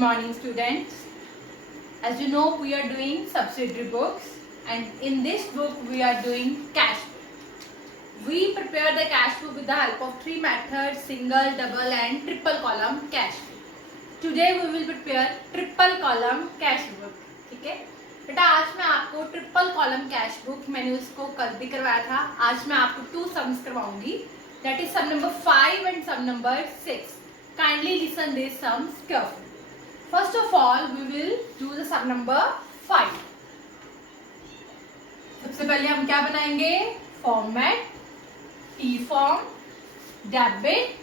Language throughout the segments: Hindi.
Morning students, as you know we are doing subsidiary books and in this book we are doing cash book. We prepare the cash book with the help of three methods: single, double and triple column cash book. Today we will prepare triple column cash book. ठीक है बेटा, आज मैं आपको ट्रिपल कॉलम कैश बुक, मैंने उसको कल भी करवाया था, आज मैं आपको 2 सम्स करवाऊंगी, that is sum number 5 and sum number 6. Kindly listen this sums carefully. First of all, we will do the sum number 5. सबसे पहले हम क्या बनाएंगे? Format, T form, debit,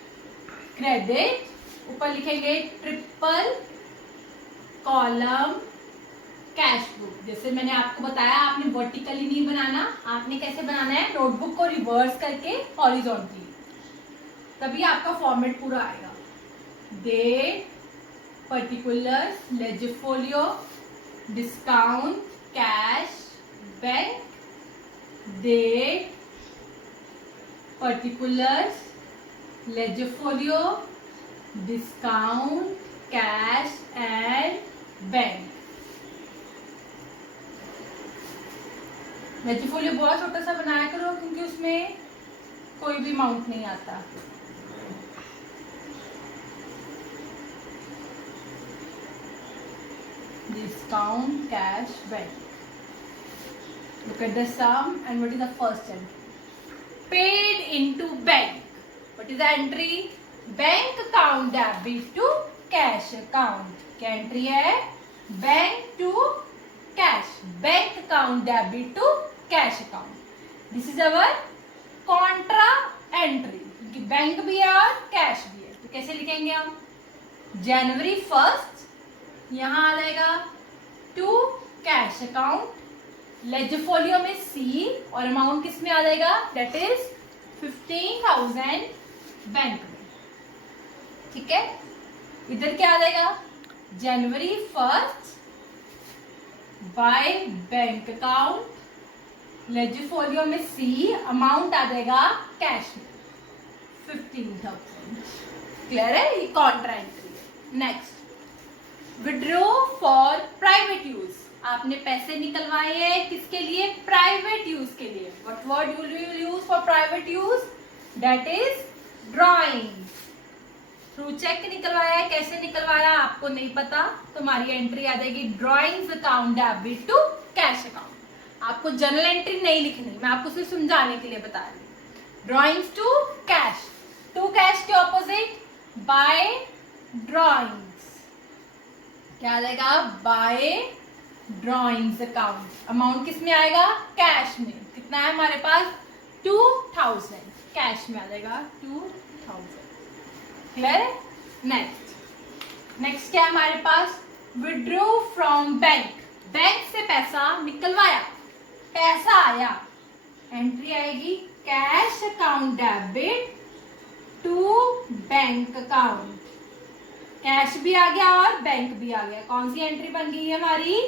credit, ऊपर लिखेंगे ट्रिपल कॉलम कैश बुक. जैसे मैंने आपको बताया, आपने वर्टिकली नहीं बनाना, आपने कैसे बनाना है? नोटबुक को रिवर्स करके हॉरिजॉन्टली, तभी आपका फॉर्मेट पूरा आएगा. Date, particulars, ledger folio, discount, cash, bank, date, particulars, ledger folio, discount, cash and bank. ledger folio बहुत छोटा सा बनाया करो क्योंकि उसमें कोई भी अमाउंट नहीं आता. Discount, cash, bank. Look at the sum and what is the first entry? Paid into bank. What is the entry? Bank account debit to cash account. क्या entry है? Bank to cash. Bank account debit to cash account. This is our contra entry. क्योंकि बैंक भी है और कैश भी है, तो कैसे लिखेंगे हम? जनवरी 1 यहां आ जाएगा to cash account, ledger folio में सी और अमाउंट किस में आ जाएगा? दैट इज 15,000 बैंक में. ठीक है, इधर क्या आ जाएगा? जनवरी 1 by bank account, ledger folio में सी, अमाउंट आ जाएगा कैश में 15,000. क्लियर है? ये कॉन्ट्रा एंट्री है. Next, withdraw for private use. आपने पैसे निकलवाए हैं किसके लिए? प्राइवेट यूज के लिए. What word you will use for private use? That is drawing. Through cheque निकलवाया है, कैसे निकलवाया आपको नहीं पता, तुम्हारी एंट्री आ जाएगी drawings account debit to cash account. आपको जर्नल एंट्री नहीं लिखनी, मैं आपको सिर्फ समझाने के लिए बता रही हूँ. Drawings to cash, to cash के ऑपोजिट बाय ड्रॉइंग. क्या आ जाएगा? Bye drawings account. अमाउंट किस में आएगा? कैश में. कितना है हमारे पास? 2,000. कैश में आ जाएगा 2,000. क्लियर है? नेक्स्ट क्या है हमारे पास? Withdraw from bank. बैंक से पैसा निकलवाया, पैसा आया, एंट्री आएगी cash account debit to bank account. Cash भी आ गया और बैंक भी आ गया. कौन सी एंट्री बन गई है हमारी?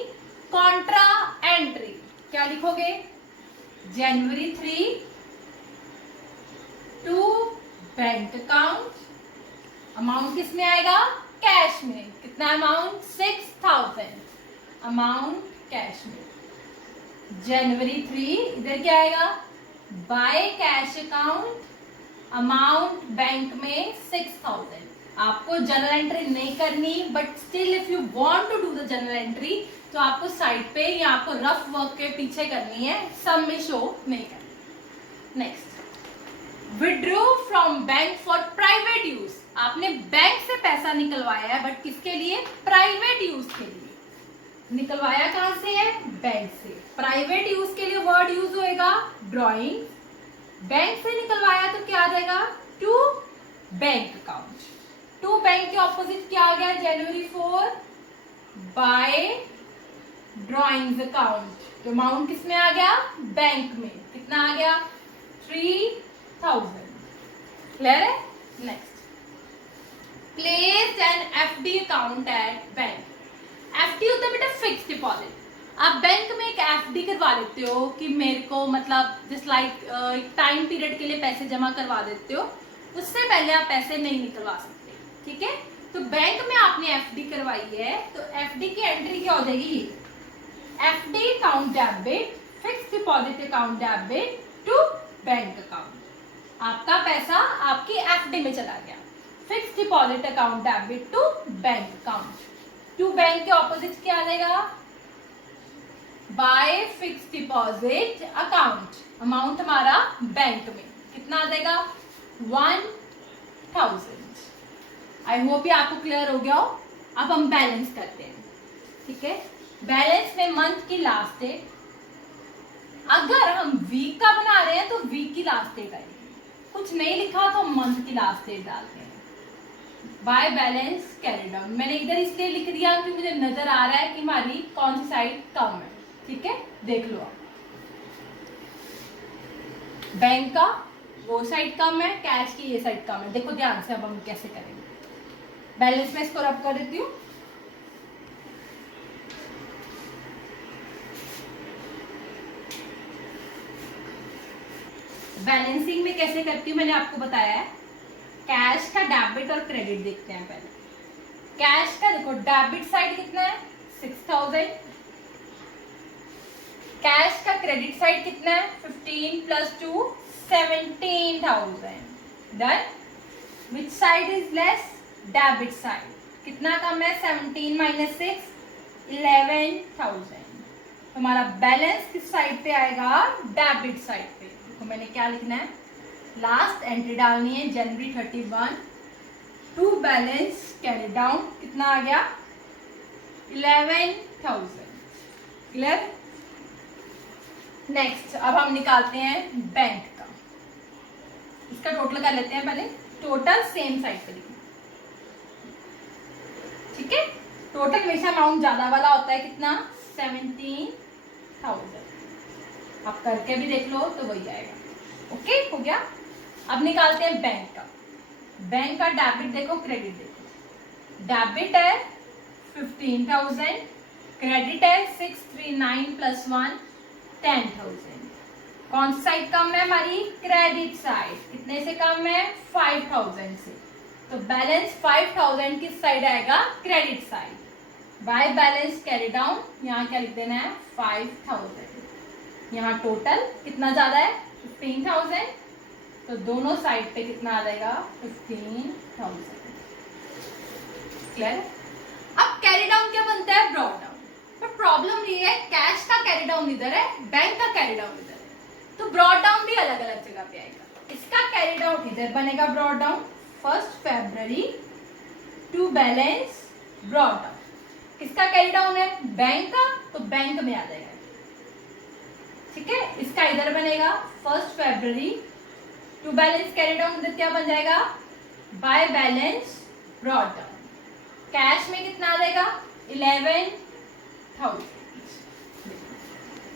Contra entry. क्या लिखोगे? जनवरी 3 टू बैंक अकाउंट, अमाउंट किस में आएगा? कैश में. कितना अमाउंट? 6,000. अमाउंट कैश में. जनवरी 3 इधर क्या आएगा? By cash account, amount bank में 6,000. आपको जर्नल एंट्री नहीं करनी, but still if you want to do the journal entry तो आपको साइड पे या आपको रफ वर्क के पीछे करनी है, सब में शो नहीं करनी. Next, withdraw from bank for private use. आपने बैंक से पैसा निकलवाया है, बट किसके लिए? प्राइवेट यूज के लिए. निकलवाया कहां से है? बैंक से. प्राइवेट यूज के लिए वर्ड यूज होएगा ड्रॉइंग. बैंक से निकलवाया तो क्या आ जाएगा? To bank account. To bank के ऑपोजिट क्या आ गया? जनवरी 4 बाय ड्रॉइंग्स अकाउंट. तो अमाउंट किस में आ गया? बैंक में. कितना आ गया? 3,000. क्लियर है? Next, place N FD account at bank. FD होता है बेटा फिक्स डिपॉजिट. आप बैंक में एक एफडी करवा लेते हो कि मेरे को मतलब जस्ट लाइक एक टाइम पीरियड के लिए पैसे जमा करवा देते हो, उससे पहले आप पैसे नहीं निकलवा सकते. ठीक है, तो बैंक में आपने एफडी करवाई है, तो एफडी की एंट्री क्या हो जाएगी, FD account debit, fixed deposit account debit to bank account. आपका पैसा आपकी एफडी में चला गया, fixed deposit account debit to bank account. To bank के ऑपोजिट क्या आ जाएगा, by fixed deposit account, amount हमारा बैंक में कितना आ जाएगा 1000। आई होप ये आपको क्लियर हो गया हो। अब हम बैलेंस करते हैं, ठीक है। बैलेंस में मंथ की लास्ट डेट, अगर हम वीक का बना रहे हैं तो वीक की लास्ट डेट आएगी, कुछ नहीं लिखा तो मंथ की लास्ट डेट डालते हैं। बाय बैलेंस कैरी डाउन मैंने इधर इसलिए लिख दिया क्योंकि मुझे नजर आ रहा है कि हमारी कौन सी साइड कम है, ठीक है। देख लो आप, बैंक का वो साइड कम है, कैश की ये साइड कम है। देखो ध्यान से अब हम कैसे करेंगे। बैलेंस में इसको रब कर देती हूँ। बैलेंसिंग में कैसे करती हूँ मैंने आपको बताया है। कैश का डेबिट और क्रेडिट देखते हैं पहले। कैश का देखो डेबिट साइड कितना है 6000, कैश का क्रेडिट साइड कितना है 15 plus 2 17,000। Done. Which side is less, debit side कितना कम है 17 माइनस 6 11,000। हमारा बैलेंस किस साइड पे आएगा, डेबिट साइड पे। तो मैंने क्या लिखना है, लास्ट एंट्री डालनी है जनवरी 31 टू बैलेंस कैरी डाउन, कितना आ गया 11,000। क्लियर। नेक्स्ट अब हम निकालते हैं बैंक का। इसका टोटल कर लेते हैं पहले। टोटल सेम साइड पे लिखना, ठीक है। टोटल हमेशा अमाउंट ज्यादा वाला होता है, कितना 17,000। आप करके भी देख लो तो वही आएगा। ओके हो गया। अब निकालते हैं बैंक का। बैंक का डेबिट देखो, क्रेडिट देखो। डेबिट है 15,000, क्रेडिट है 639 प्लस 1 10,000। कौन सी साइड कम है हमारी, क्रेडिट साइड। कितने से कम है 5,000 से। तो बैलेंस 5,000 किस साइड आएगा, credit side. By balance carry down, यहाँ क्या लिख देना है 5,000। यहाँ टोटल कितना ज्यादा है 15,000, तो दोनों साइड पे कितना आ जाएगा 15,000। क्लियर। अब कैरी डाउन क्या बनता है, ब्रॉट डाउन। पर प्रॉब्लम ये है कैश का कैरी डाउन इधर है, बैंक का कैरी डाउन इधर है, तो ब्रॉट डाउन भी अलग अलग जगह पे आएगा। इसका कैरी डाउन इधर बनेगा ब्रॉट डाउन 1 फरवरी टू बैलेंस ब्रॉट डाउन। किसका कैरी डाउन है, बैंक का, तो बैंक में आ जाएगा, ठीक है। इसका इधर बनेगा 1 फरवरी टू बैलेंस कैरी डाउन, इधर क्या बन जाएगा by balance brought down. Cash में कितना आ जाएगा 11,000।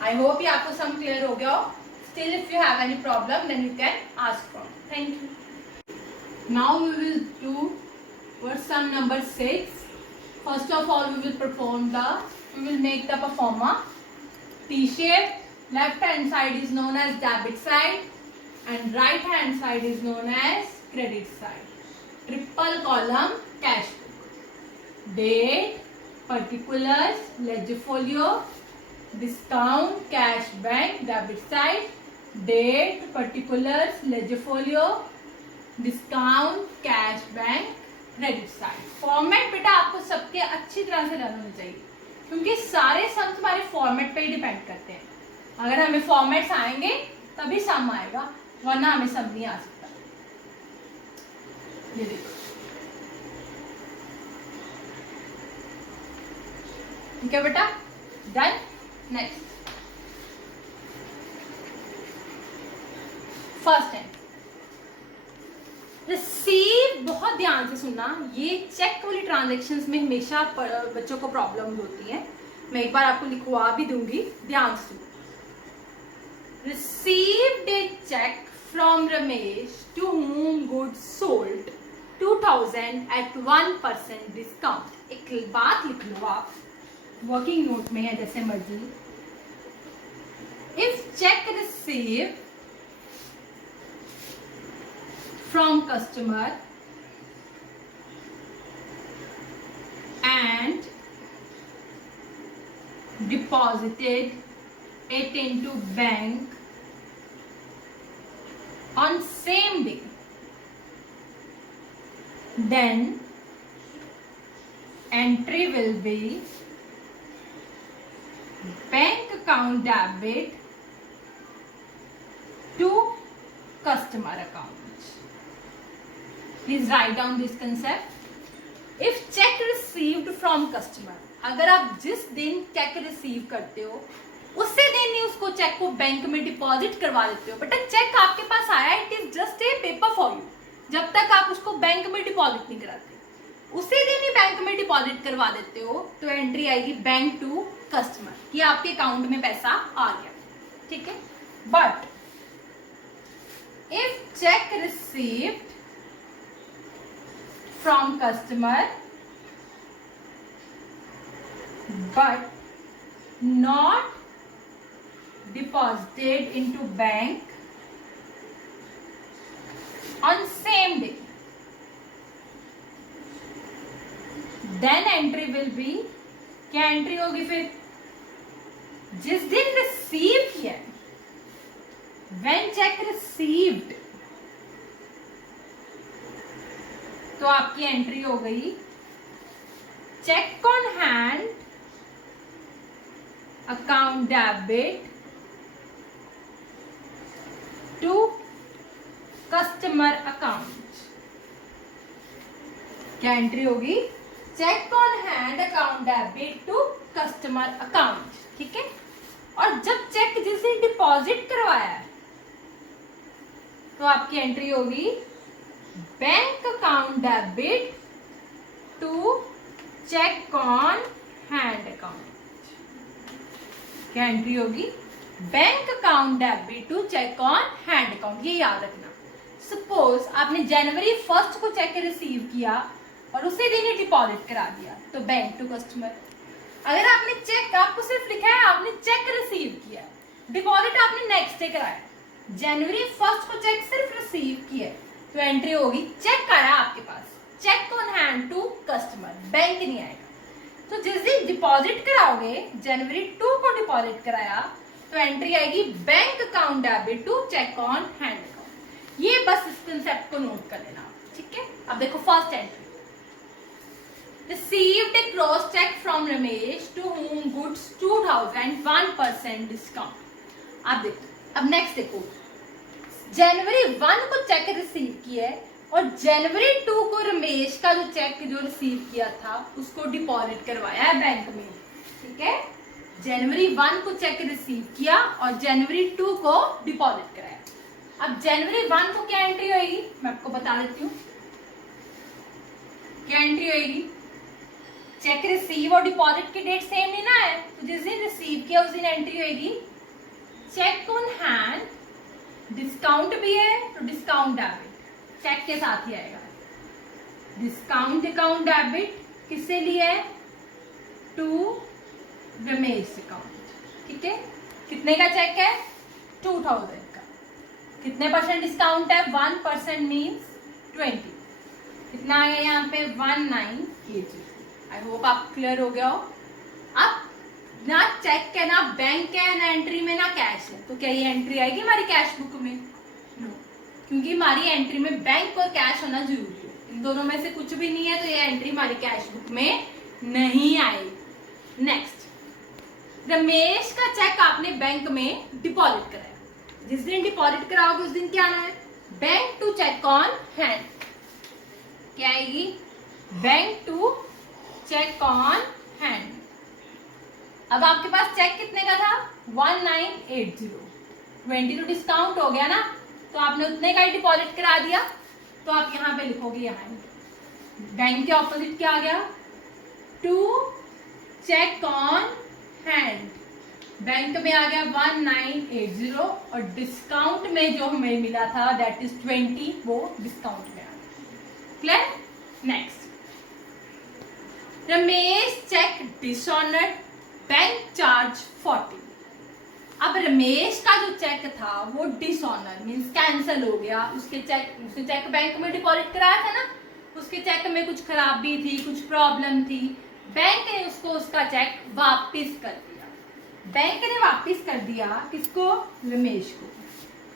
आई होप ये आपको सम क्लियर हो गया हो। Still if you have any problem then you can ask for. Thank you. Now we will do word sum number 6. First of all, we will make the performer T-shape. Left hand side is known as debit side and right hand side is known as credit side. Triple column cash book. Date, particulars, ledger folio, discount, cash bank, debit side. Date, particulars, ledger folio, discount, cash bank, credit side. Format बेटा आपको सबके अच्छी तरह से रन होनी चाहिए क्योंकि सारे सम तुम्हारे फॉर्मेट पे ही डिपेंड करते हैं। अगर हमें फॉर्मेट्स आएंगे तभी सम आएगा, वरना हमें सम नहीं आ सकता। ये देखो, ठीक है बेटा, डन। नेक्स्ट फर्स्ट है रिसीव। बहुत ध्यान से सुनना, ये चेक वाली ट्रांजेक्शन्स में हमेशा बच्चों को प्रॉब्लम होती है। मैं एक बार आपको लिखवा भी दूंगी, ध्यान से सुनो। Received a cheque from Ramesh to whom goods sold 2000 at 1% discount. एक बात लिख लो आप, वर्किंग नोट में है जैसे मर्जी। If check receive from customer and deposited it into bank on same day, then entry will be bank account debit to customer account. Please write down this concept. If check received from customer, अगर आप जिस दिन चेक रिसीव करते हो उसी दिन ही उसको चेक को बैंक में डिपॉजिट करवा देते हो, बेटा चेक आपके पास आया, it is just a paper for you, जब तक आप उसको बैंक में डिपॉजिट नहीं कराते उसी दिन ही बैंक में डिपॉजिट करवा देते हो, तो एंट्री आएगी बैंक टू कस्टमर कि आपके अकाउंट में पैसा आ गया, ठीक है। But if check received from customer but not deposited into bank on same day, then entry will be, क्या एंट्री होगी फिर, जिस दिन रिसीव किया, when check received, तो आपकी एंट्री हो गई cheque on hand account debit to customer account. क्या एंट्री होगी, cheque on hand account debit to customer account, ठीक है। और जब चेक जिस दिन डिपॉजिट करवाया है तो आपकी एंट्री होगी bank account debit to cheque on hand account. क्या एंट्री होगी, bank account debit to cheque on hand account. ये याद रखना, सपोज आपने जनवरी 1 को चेक रिसीव किया और उसी दिन ही डिपॉजिट करा दिया, तो बैंक टू कस्टमर। अगर आपने चेक, आपको सिर्फ लिखा है आपने चेक रिसीव किया, डिपॉजिट आपने नेक्स्ट डे कराया, जनवरी 1 को चेक सिर्फ रिसीव किया, तो एंट्री होगी चेक आया आपके पास, cheque on hand to customer, bank नहीं आएगा। तो जिस दिन डिपॉजिट कराओगे, जनवरी 2 को डिपॉजिट कराया, तो एंट्री आएगी bank account debit to cheque on hand account. ये बस इस कंसेप्ट को नोट कर लेना, ठीक है। अब देखो first entry, received a gross check from Ramesh to whom goods 2000 1% discount. अब देखो, अब नेक्स्ट देखो, जनवरी 1 को चेक रिसीव किया है और जनवरी 2 को रमेश का जो चेक जो रिसीव किया था उसको डिपॉजिट करवाया है बैंक में, ठीक है। जनवरी 1 को चेक रिसीव किया और जनवरी 2 को डिपॉजिट कराया। अब जनवरी 1 को क्या एंट्री होगी, मैं आपको बता देती हूँ क्या एंट्री होगी। चेक रिसीव और डिपॉजिट की डेट सेम नहीं ना है, तो जिस दिन रिसीव किया उस दिन एंट्री होगी चेक ऑन हैंड, डिस्काउंट भी है तो डिस्काउंट डेबिट चेक के साथ ही आएगा। डिस्काउंट अकाउंट डेबिट किससे लिया है, टू रमेश अकाउंट, ठीक है। कितने का चेक है, 2000 का। कितने परसेंट डिस्काउंट है, 1% मीन्स 20। कितना आ गया यहाँ पे, 1980। आई होप आप क्लियर हो गया हो। अब ना चेक है ना बैंक है ना एंट्री में ना कैश है, तो क्या ये एंट्री आएगी हमारी कैश बुक में, नो, क्योंकि हमारी एंट्री में बैंक और कैश होना जरूरी है। इन दोनों में से कुछ भी नहीं है तो ये एंट्री हमारी कैश बुक में नहीं आएगी। नेक्स्ट, रमेश का चेक आपने बैंक में डिपॉजिट कराया, जिस दिन डिपॉजिट कराओगे उस दिन क्या आना है, bank to cheque on hand. क्या आएगी, bank to cheque on hand. अब आपके पास चेक कितने का था, 1980, 20 तो डिस्काउंट हो गया ना, तो आपने उतने का ही डिपॉजिट करा दिया, तो आप यहाँ पे लिखोगे, यहाँ बैंक के ऑपोजिट क्या आ गया, to cheque on hand. Bank में आ गया 1980 और डिस्काउंट में जो हमें मिला था दैट इज 20, वो डिस्काउंट में आ गया। Clear. Next, Ramesh cheque dishonoured, bank charge 40। अब रमेश का जो चेक था वो डिसऑनर मींस कैंसिल हो गया, उसके चेक बैंक में डिपॉजिट कराया था ना, उसके चेक में कुछ खराबी थी, कुछ प्रॉब्लम थी, बैंक ने उसको उसका चेक वापस कर दिया। बैंक ने वापस कर दिया किसको? रमेश को।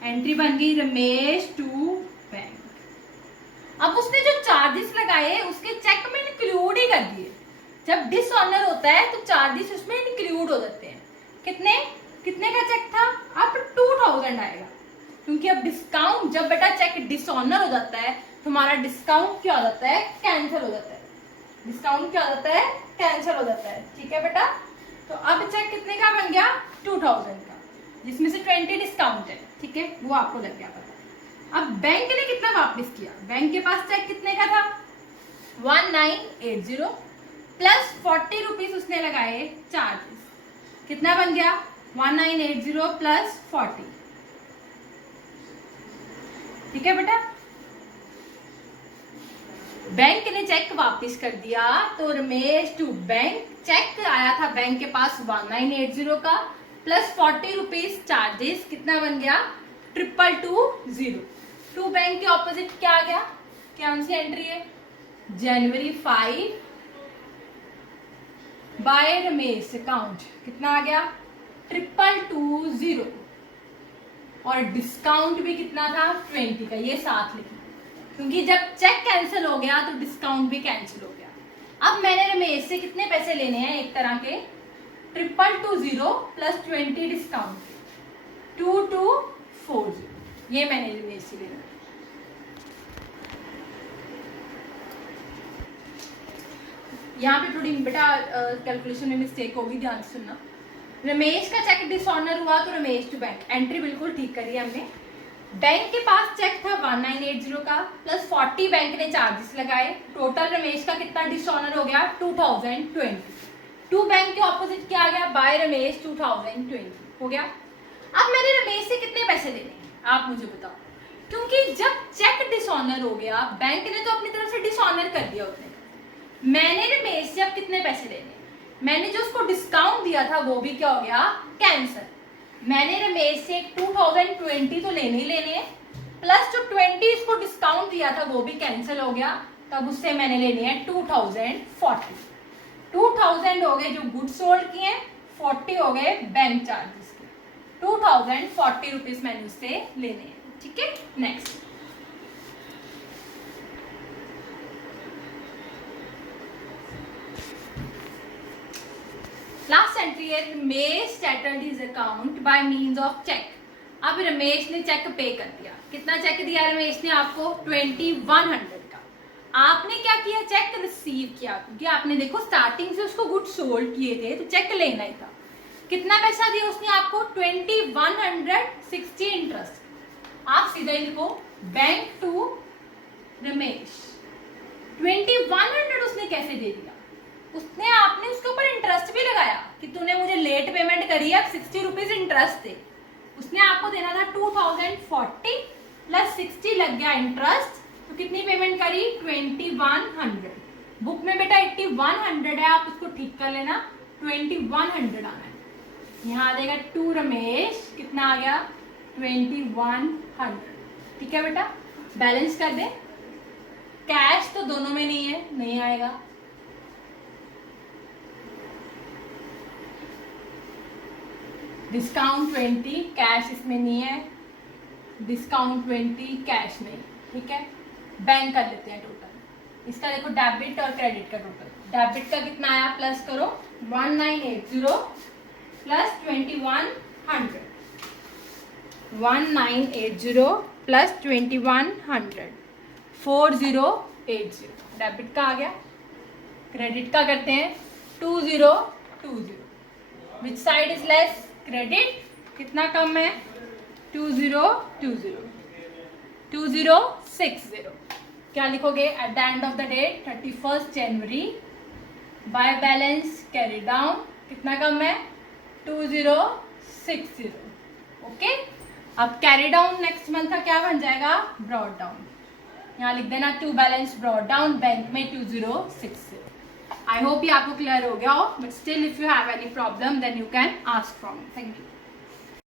एंट्री बन गई रमेश टू बैंक। अब उसने जो चार्जेस लगाए उसके चेक में इंक्लूड ही कर दिए। जब डिसऑनर होता है तो चार्जेस उसमें इंक्लूड हो जाते हैं। कितने कितने का चेक था? अब 2000 आएगा, क्योंकि अब डिस्काउंट, जब बेटा चेक डिसऑनर हो जाता है तो हमारा डिस्काउंट क्या हो जाता है? कैंसिल हो जाता है। डिस्काउंट क्या हो जाता है? कैंसिल हो जाता है। ठीक है बेटा, तो अब चेक कितने का बन गया? 2000 का, जिसमें से 20 डिस्काउंट है। ठीक है, वो आपको लग गया पता। अब बैंक ने कितना वापस किया? बैंक के पास चेक कितने का था? 1980 प्लस 40 रुपीज उसने लगाए चार्जेस। कितना बन गया? 1980 प्लस 40। ठीक है बेटा, बैंक ने चेक वापस कर दिया तो रमेश टू बैंक, चेक आया था बैंक के पास 1980 का प्लस 40 रुपीज चार्जेस। कितना बन गया? 2220। टू बैंक के ऑपोजिट क्या आ गया? कौन सी एंट्री है? जनवरी 5 बाय रमेश अकाउंट। कितना आ गया? 2220। और डिस्काउंट भी कितना था? 20 का। ये साथ लिखना, क्योंकि जब चेक कैंसिल हो गया तो डिस्काउंट भी कैंसिल हो गया। अब मैंने रमेश से कितने पैसे लेने हैं? एक तरह के 2220 प्लस 20 डिस्काउंट, 2240। ये मैंने रमेश से लेना है। यहाँ पे थोड़ी बेटा कैलकुलेशन में मिस्टेक होगी, ध्यान से सुनना। रमेश का चेक डिसऑनर हुआ तो रमेश टू बैंक, एंट्री बिल्कुल ठीक करी है हमने। बैंक के पास चेक था 1980 का प्लस 40 बैंक ने चार्जेस लगाए। टोटल रमेश का कितना डिसऑनर हो गया? 2020। टू बैंक के ऑपोजिट क्या आ गया? बाय रमेश 2020 हो गया। अब मैंने रमेश से कितने पैसे लेने हैं आप मुझे बताओ, क्योंकि जब चेक डिसऑनर हो गया बैंक ने तो अपनी तरफ से डिसऑनर कर दिया उसने। मैंने रमेश से अब कितने पैसे लेने? मैंने जो उसको डिस्काउंट दिया था वो भी क्या हो गया? कैंसिल। मैंने रमेश से 2020 तो लेने ही लेने हैं, प्लस जो 20 इसको डिस्काउंट दिया था वो भी कैंसिल हो गया। तब उससे मैंने लेने हैं 2040। 2000 हो गए जो गुड सोल्ड किए, 40 हो गए बैंक चार्जेस के। 2040 रुपीज मैंने उससे लेने हैं। ठीक है, नेक्स्ट। लास्ट एंट्री है Ramesh settled his account by means of cheque. अब रमेश ने चेक पे कर दिया। कितना चेक दिया रमेश ने आपको? 2100 का। आपने क्या किया? चेक रिसीव किया, क्योंकि आपने देखो स्टार्टिंग से उसको गुड सोल्ड किए थे तो चेक लेना ही था। कितना पैसा दिया उसने आपको? 2160 इंटरेस्ट। आप सीधा ही लिखो बैंक टू रमेश। 2100 उसने कैसे दे दिया? उसने आपने उसके ऊपर इंटरेस्ट भी लगाया कि तूने मुझे लेट पेमेंट करी है, अब 60 रुपीज इंटरेस्ट दे। उसने आपको देना था 2040 प्लस 60 लग गया इंटरेस्ट, तो कितनी पेमेंट करी? 2100। बुक में बेटा 8100 है, आप उसको ठीक कर लेना, 2100 आना है। यहाँ आ जाएगा टू रमेश, कितना आ गया? 2100। ठीक है बेटा, बैलेंस कर दे। कैश तो दोनों में नहीं है, नहीं आएगा। डिस्काउंट 20, कैश इसमें नहीं है। डिस्काउंट 20, कैश नहीं। ठीक है, बैंक कर लेते हैं टोटल। इसका देखो डेबिट और क्रेडिट का टोटल। डेबिट का कितना आया? प्लस करो 1980 प्लस 2100। 1980 प्लस 2100, 4080 डेबिट का आ गया। क्रेडिट का करते हैं 2020। Which side is less? Credit. कितना कम है? 2020। 2060। क्या लिखोगे at the end of the day? 31 January. By balance carry down. कितना कम है? 2060। ओके, अब कैरी डाउन नेक्स्ट मंथ का क्या बन जाएगा? Brought down. यहाँ लिख देना to balance brought down bank में 2060। I hope ये आपको क्लियर हो गया हो, but still if you have any problem then you can ask from me. Thank you.